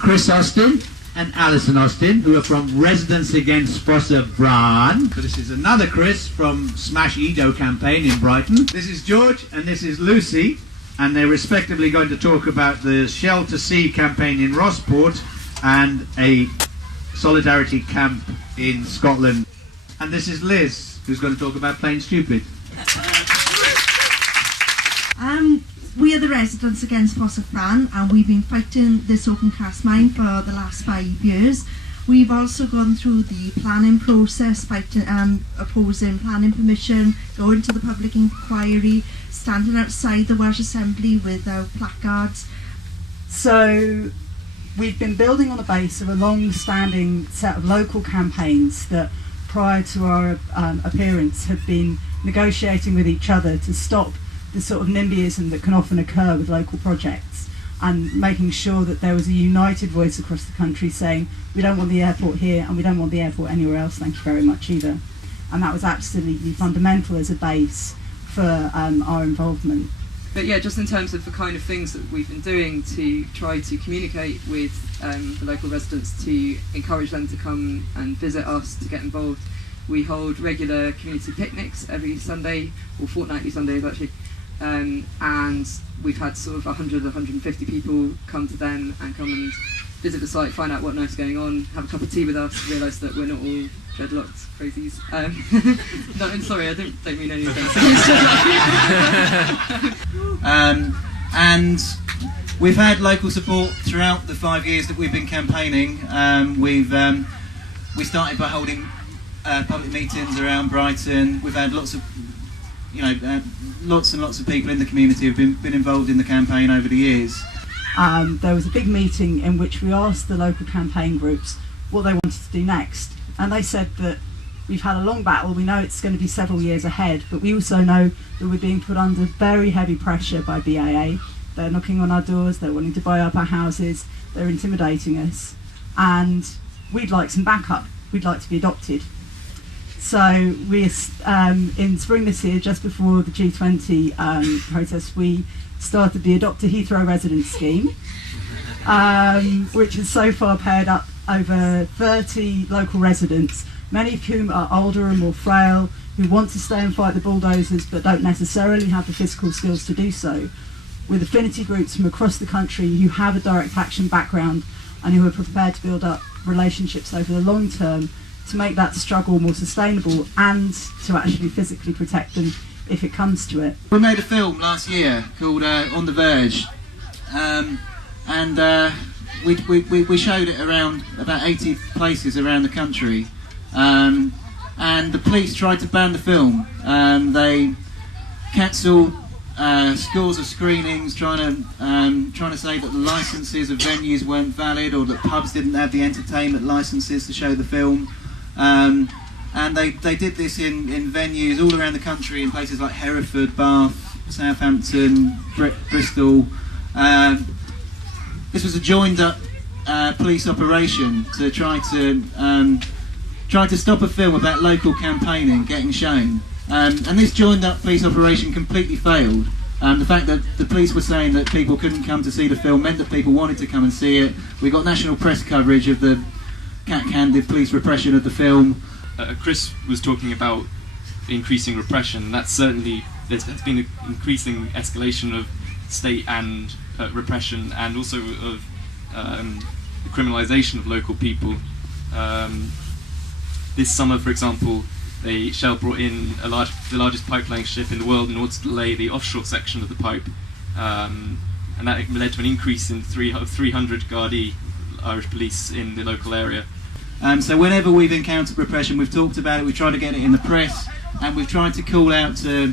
Chris Austin and Alison Austin, who are from Residents Against FFos-Y-Fran. So this is another Chris from Smash Edo campaign in Brighton. This is George and this is Lucy, and they're respectively going to talk about the Shell to Sea campaign in Rossport and a solidarity camp in Scotland. And this is Liz, who's going to talk about Plain Stupid. We are the Residents Against FFos-Y-Fran, and we've been fighting this open cast mine for the last 5 years. We've also gone through the planning process, fighting, opposing planning permission, going to the public inquiry, standing outside the Welsh Assembly with our placards. So we've been building on the base of a long-standing set of local campaigns that prior to our appearance had been negotiating with each other to stop the sort of NIMBYism that can often occur with local projects, and making sure that there was a united voice across the country saying we don't want the airport here and we don't want the airport anywhere else, thank you very much either. And that was absolutely fundamental as a base for our involvement. But yeah, just in terms of the kind of things that we've been doing to try to communicate with the local residents, to encourage them to come and visit us, to get involved, we hold regular community picnics every Sunday, or fortnightly Sundays actually. And we've had sort of 100, 150 people come to them and come and visit the site, find out what on earth's going on, have a cup of tea with us, realise that we're not all dreadlocked crazies. No, I'm sorry, I don't mean any offence. And we've had local support throughout the 5 years that we've been campaigning. We started by holding public meetings around Brighton. We've had lots of lots and lots of people in the community have been involved in the campaign over the years. There was a big meeting in which we asked the local campaign groups what they wanted to do next, and they said that we've had a long battle, we know it's going to be several years ahead, but we also know that we're being put under very heavy pressure by BAA. They're knocking on our doors, they're wanting to buy up our houses, they're intimidating us, and we'd like some backup, we'd like to be adopted. So we, in spring this year, just before the G20 protest, we started the Adopt a Heathrow Residence Scheme, which has so far paired up over 30 local residents, many of whom are older and more frail, who want to stay and fight the bulldozers but don't necessarily have the physical skills to do so, with affinity groups from across the country who have a direct action background and who are prepared to build up relationships over the long term to make that struggle more sustainable and to actually physically protect them if it comes to it. We made a film last year called On the Verge, and we showed it around about 80 places around the country, and the police tried to ban the film. They cancelled scores of screenings, trying to say that the licences of venues weren't valid, or that pubs didn't have the entertainment licences to show the film. And they did this in venues all around the country, in places like Hereford, Bath, Southampton, Bristol. This was a joined-up police operation to try to stop a film about local campaigning getting shown. And this joined-up police operation completely failed. The fact that the police were saying that people couldn't come to see the film meant that people wanted to come and see it. We got national press coverage of the cat-handed police repression of the film. Chris was talking about increasing repression, and that's certainly, there's been an increasing escalation of state and repression, and also of the criminalisation of local people. This summer, for example, Shell brought in the largest pipelaying ship in the world in order to delay the offshore section of the pipe, and that led to an increase in 300 Gardaí, Irish police, in the local area. So whenever we've encountered repression, we've talked about it, we've tried to get it in the press, and we've tried to call out to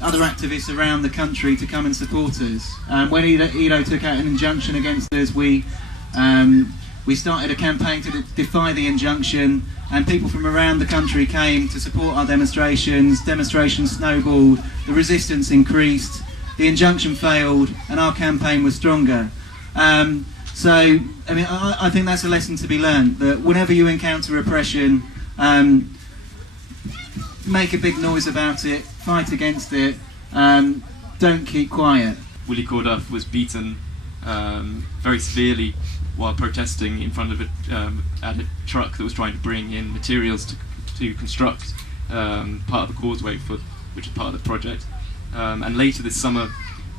other activists around the country to come and support us. When Edo took out an injunction against us, we started a campaign to defy the injunction, and people from around the country came to support our demonstrations. Demonstrations snowballed, the resistance increased, the injunction failed, and our campaign was stronger. So, I mean, I think that's a lesson to be learned, that whenever you encounter repression, make a big noise about it, fight against it, don't keep quiet. Willie Corduff was beaten very severely while protesting in front of at a truck that was trying to bring in materials to construct part of the causeway, which is part of the project. And later this summer,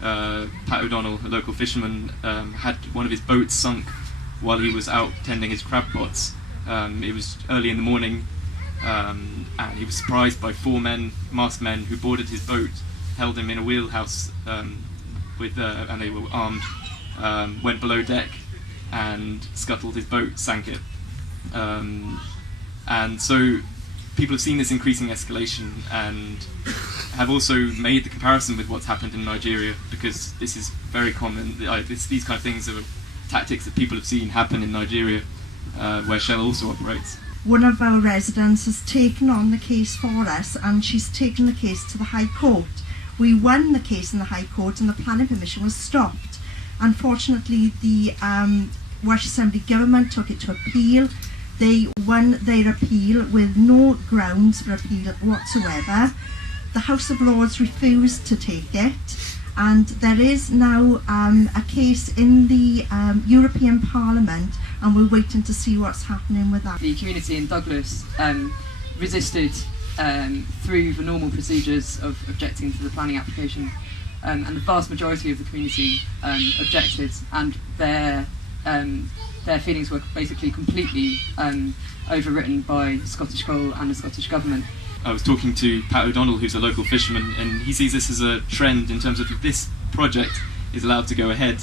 Pat O'Donnell, a local fisherman, had one of his boats sunk while he was out tending his crab pots. It was early in the morning, and he was surprised by 4 masked men who boarded his boat, held him in a wheelhouse, and they were armed, went below deck and scuttled his boat, sank it. And so people have seen this increasing escalation and have also made the comparison with what's happened in Nigeria, because this is very common. These kind of things are tactics that people have seen happen in Nigeria, where Shell also operates. One of our residents has taken on the case for us, and she's taken the case to the High Court. We won the case in the High Court and the planning permission was stopped. Unfortunately, the Welsh Assembly government took it to appeal. They won their appeal with no grounds for appeal whatsoever. The House of Lords refused to take it, and there is now a case in the European Parliament, and we're waiting to see what's happening with that. The community in Douglas resisted through the normal procedures of objecting to the planning application, and the vast majority of the community objected, and their feelings were basically completely overwritten by Scottish Coal and the Scottish Government. I was talking to Pat O'Donnell, who's a local fisherman, and he sees this as a trend in terms of if this project is allowed to go ahead,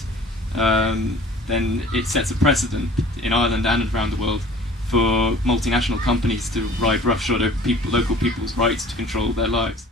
then it sets a precedent in Ireland and around the world for multinational companies to ride roughshod over local people's rights to control their lives.